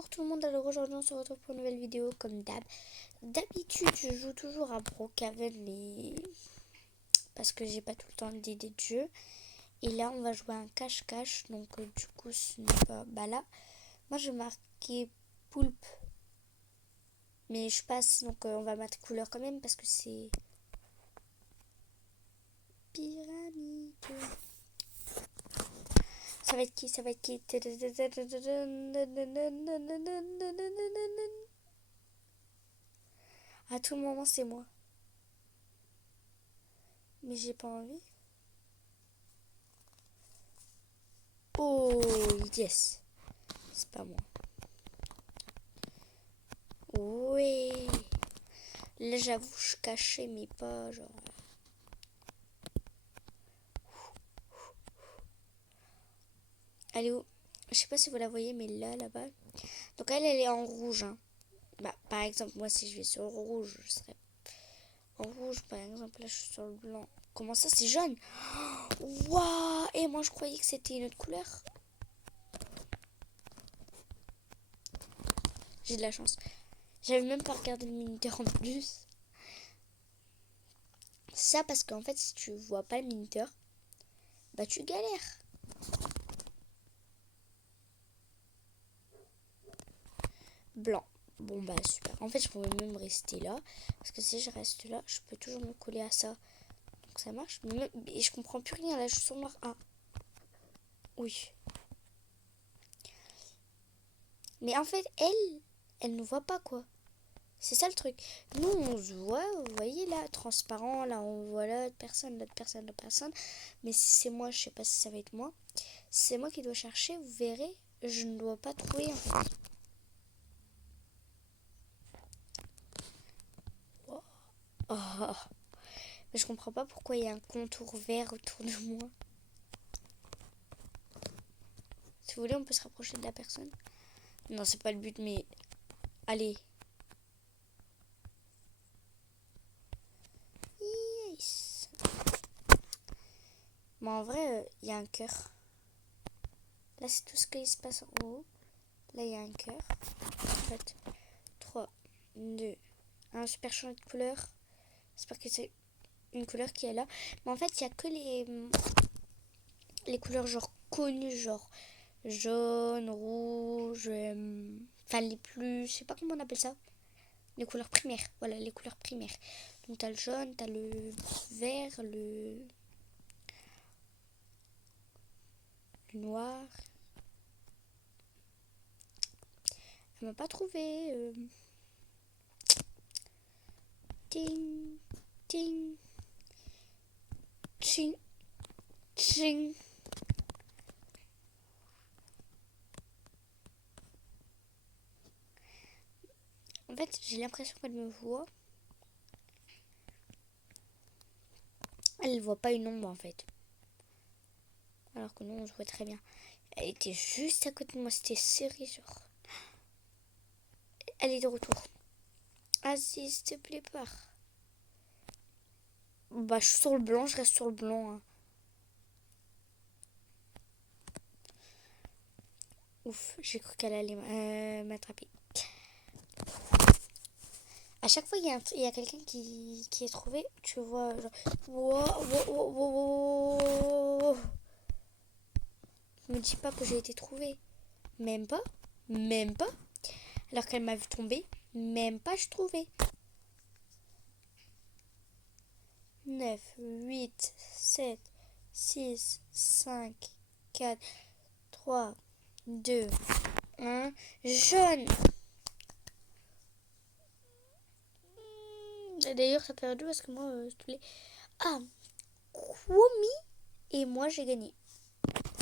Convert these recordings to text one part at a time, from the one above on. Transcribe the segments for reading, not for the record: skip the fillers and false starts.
Bonjour tout le monde, alors aujourd'hui on se retrouve pour une nouvelle vidéo comme d'habitude. Je joue toujours à Brookhaven mais parce que j'ai pas tout le temps d'idées de jeu. Et là on va jouer un cache-cache, donc du coup ce n'est pas... Bah là, moi je marquais poulpe. Mais je passe, donc on va mettre couleur quand même parce que c'est... Pyramide. Ça va être qui? Ça va être qui? À tout moment, c'est moi. Mais j'ai pas envie. Oh, yes. C'est pas moi. Ouais. Là, j'avoue, je cachais, mais pas genre... Elle est où? Je sais pas si vous la voyez, mais là-bas. Donc elle est en rouge. Hein. Bah, par exemple, moi, si je vais sur le rouge, je serais en rouge, par exemple. Là, je suis sur le blanc. Comment ça, c'est jaune? Waouh! Et moi, je croyais que c'était une autre couleur. J'ai de la chance. J'avais même pas regardé le minuteur en plus. Ça, parce qu'en fait, si tu vois pas le minuteur, bah, tu galères. Blanc. Bon bah super. En fait je pourrais même rester là. Parce que si je reste là, je peux toujours me coller à ça. Donc ça marche. Et je comprends plus rien là, je suis sur noir 1. Oui. Mais en fait, elle ne voit pas quoi. C'est ça le truc. Nous on se voit, vous voyez là, transparent, là on voit l'autre personne, l'autre personne, l'autre personne. Mais si c'est moi, je sais pas si ça va être moi. Si c'est moi qui dois chercher, vous verrez, je ne dois pas trouver en fait. Oh. Mais je comprends pas pourquoi il y a un contour vert autour de moi. Si vous voulez, on peut se rapprocher de la personne. Non, c'est pas le but, mais... Allez. Yes. Mais en vrai, il y a un cœur. Là, c'est tout ce qui se passe en haut. Là, il y a un cœur. En fait, 3, 2, 1 super champ de couleur. J'espère que c'est une couleur qui est là. Mais en fait, il n'y a que les couleurs genre connues, genre jaune, rouge, enfin les plus, je sais pas comment on appelle ça, les couleurs primaires, voilà les couleurs primaires. Donc t'as le jaune, t'as le vert, le noir. Elle m'a pas trouvé. Ting, ting, ching, ching. En fait, j'ai l'impression qu'elle me voit. Elle ne voit pas une ombre en fait. Alors que nous, on se voit très bien. Elle était juste à côté de moi, c'était serré genre. Elle est de retour. Vas-y, s'il te plaît, pars. Bah, je suis sur le blanc, je reste sur le blanc. Hein. Ouf, j'ai cru qu'elle allait m'attraper. À chaque fois, il y a quelqu'un qui est trouvé. Tu vois, genre... Wow, wow, wow, wow, wow. Ne me dis pas que j'ai été trouvée. Même pas. Même pas. Alors qu'elle m'a vu tomber. Même pas je trouvais. 9, 8, 7, 6, 5, 4, 3, 2, 1. Jaune. D'ailleurs, ça a perdu parce que moi, je voulais... Ah, Kwumi et moi, j'ai gagné.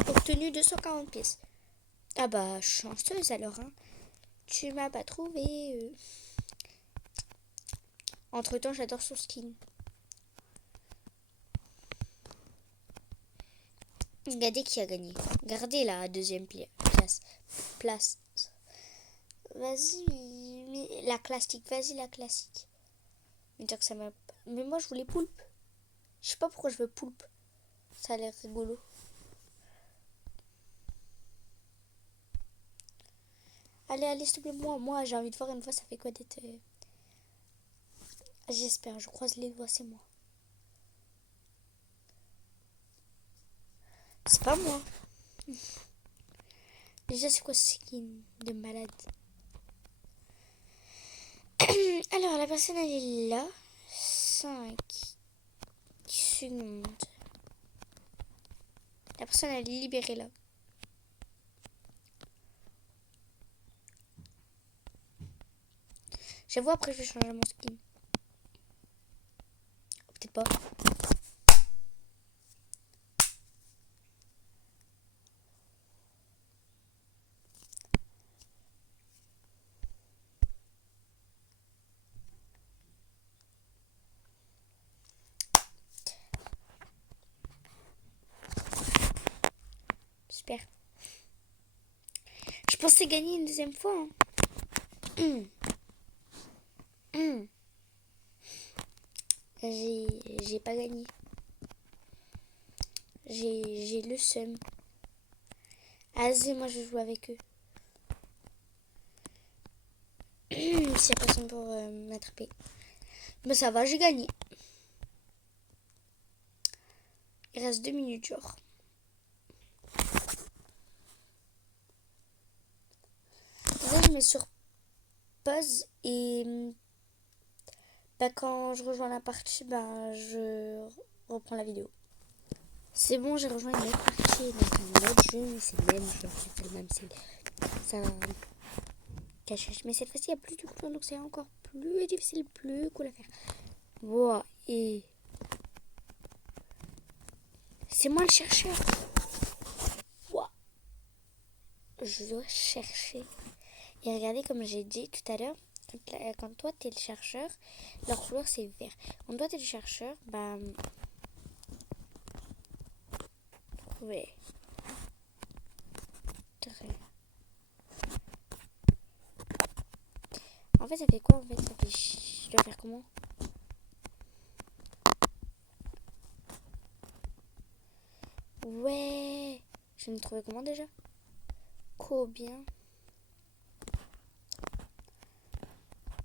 Obtenu 240 pièces. Ah bah, chanceuse alors, hein. Tu m'as pas trouvé. Entre-temps, j'adore son skin. Regardez qui a gagné. Regardez la deuxième place. Vas-y, mais la classique, vas-y la classique. Mais moi je voulais poulpe. Je sais pas pourquoi je veux poulpe. Ça a l'air rigolo. Allez, s'il te plaît, moi, j'ai envie de voir une fois ça fait quoi d'être... J'espère, je croise les doigts, c'est moi. C'est pas moi. Déjà, c'est quoi ce skin de malade? Alors, la personne, elle est là. 5 secondes. La personne, elle est libérée là. J'avoue, après, je vais changer mon skin. Peut-être pas. Super. Je pensais gagner une deuxième fois. Hein. J'ai pas gagné. J'ai le seum. Vas-y, moi je joue avec eux. S'il n'y a personne pour m'attraper. Mais ça va, j'ai gagné. Il reste 2 minutes, genre. Là, je mets sur pause et quand je rejoins la partie, je reprends la vidéo. C'est bon, j'ai rejoint une autre partie, donc un autre jeu, mais c'est le même jeu, c'est le même, c'est un cache-cache. Mais cette fois-ci, il n'y a plus du coup, donc c'est encore plus difficile, plus cool à faire. Wow, et c'est moi le chercheur. Wow. Je dois chercher. Et regardez, comme j'ai dit tout à l'heure, quand toi t'es le chercheur, leur couleur c'est vert. Quand toi t'es le chercheur, trouver. En fait, ça fait quoi? En fait, ça fait. Je dois faire comment? Ouais. Je vais me trouver comment déjà? Combien?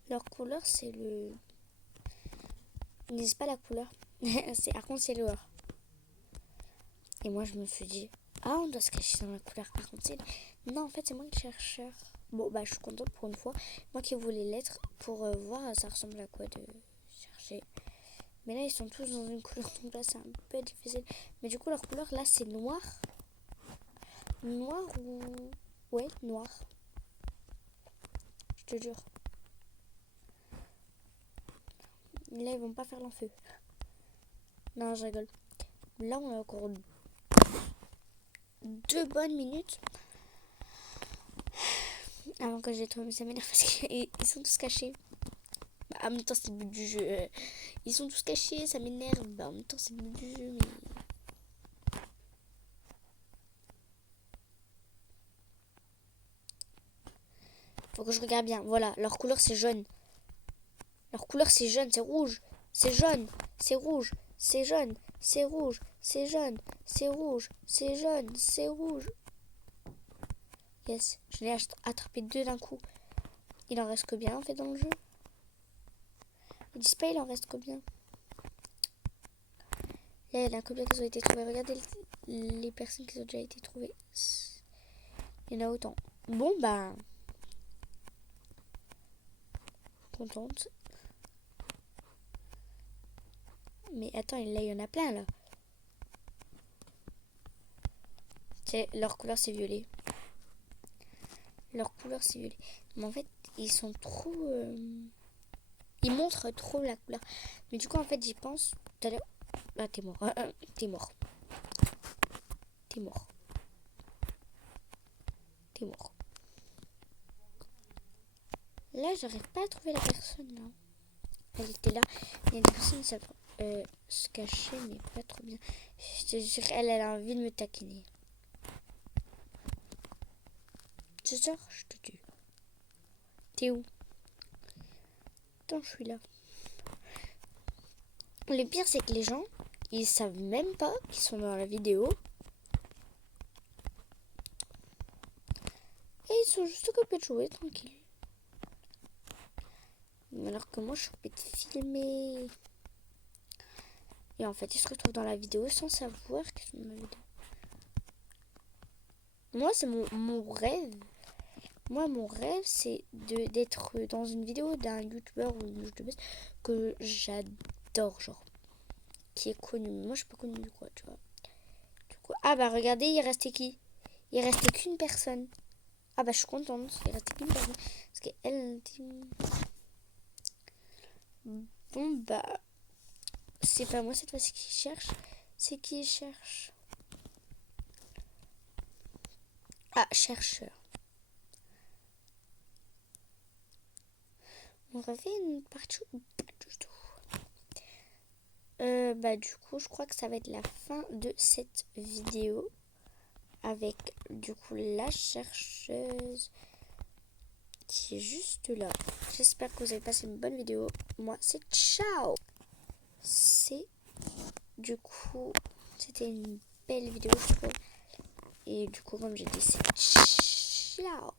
Leur couleur, c'est le. Ils disent pas la couleur. Par contre, c'est l'or. Et moi, je me suis dit, ah, on doit se cacher dans la couleur arc-en-ciel. Non, en fait, c'est moi le chercheur. Bon, je suis contente pour une fois. Moi qui voulais l'être pour voir ça ressemble à quoi de chercher. Mais là, ils sont tous dans une couleur, donc là, c'est un peu difficile. Mais du coup, leur couleur, là, c'est noir. Noir ou... Ouais, noir. Je te jure. Là, ils vont pas faire l'enfeu. Non, je rigole. Là, on a encore 2 bonnes minutes. Avant que j'ai trouvé, ça m'énerve parce qu'ils sont tous cachés. En même temps, c'est le but du jeu. Ils sont tous cachés, ça m'énerve. En même temps, c'est le but du jeu, mais... Faut que je regarde bien. Voilà, leur couleur, c'est jaune. Leur couleur, c'est jaune, c'est rouge. C'est jaune, c'est rouge, c'est jaune, c'est rouge, c'est jaune, c'est rouge, c'est jaune, c'est rouge. Yes, je l'ai attrapé 2 d'un coup. Il en reste combien en fait dans le jeu? Ils disent pas il en reste combien. Là, il y en a combien qui ont été trouvés. Regardez les personnes qui ont déjà été trouvées. Il y en a autant. Bon, contente. Mais attends, là, il y en a plein, là. Leur couleur, c'est violet. Leur couleur, c'est violet. Mais en fait, ils sont trop... Ils montrent trop la couleur. Mais du coup, en fait, j'y pense tout à l'heure. Ah, t'es mort. T'es mort. T'es mort. T'es mort. Là, j'arrive pas à trouver la personne, là. Elle était là. Il y a des personnes qui savent se cacher, mais pas trop bien. Je te jure, elle a envie de me taquiner. Tu sors, je te tue. T'es où? Attends, je suis là. Le pire, c'est que les gens, ils savent même pas qu'ils sont dans la vidéo. Et ils sont juste occupés de jouer, tranquille. Alors que moi, je suis occupée de filmer. Et en fait, ils se retrouvent dans la vidéo sans savoir qu'ils sont dans la vidéo. Moi, c'est mon rêve. Moi, mon rêve, c'est d'être dans une vidéo d'un youtubeur ou une youtubeuse que j'adore, genre, qui est connu. Moi, je suis pas connue, quoi, tu vois. Du coup, ah bah, regardez, il restait qui? Il restait qu'une personne. Ah bah, je suis contente. Il restait qu'une personne. Parce qu'elle dit... Bon, bah, c'est pas moi cette fois-ci qui cherche. C'est qui cherche? Ah, chercheur. On refait une partie ou pas du tout? Bah du coup je crois que ça va être la fin de cette vidéo avec du coup la chercheuse qui est juste là. J'espère que vous avez passé une bonne vidéo. Moi c'est ciao. C'est du coup c'était une belle vidéo je trouve. Et du coup comme j'ai dit c'est ciao.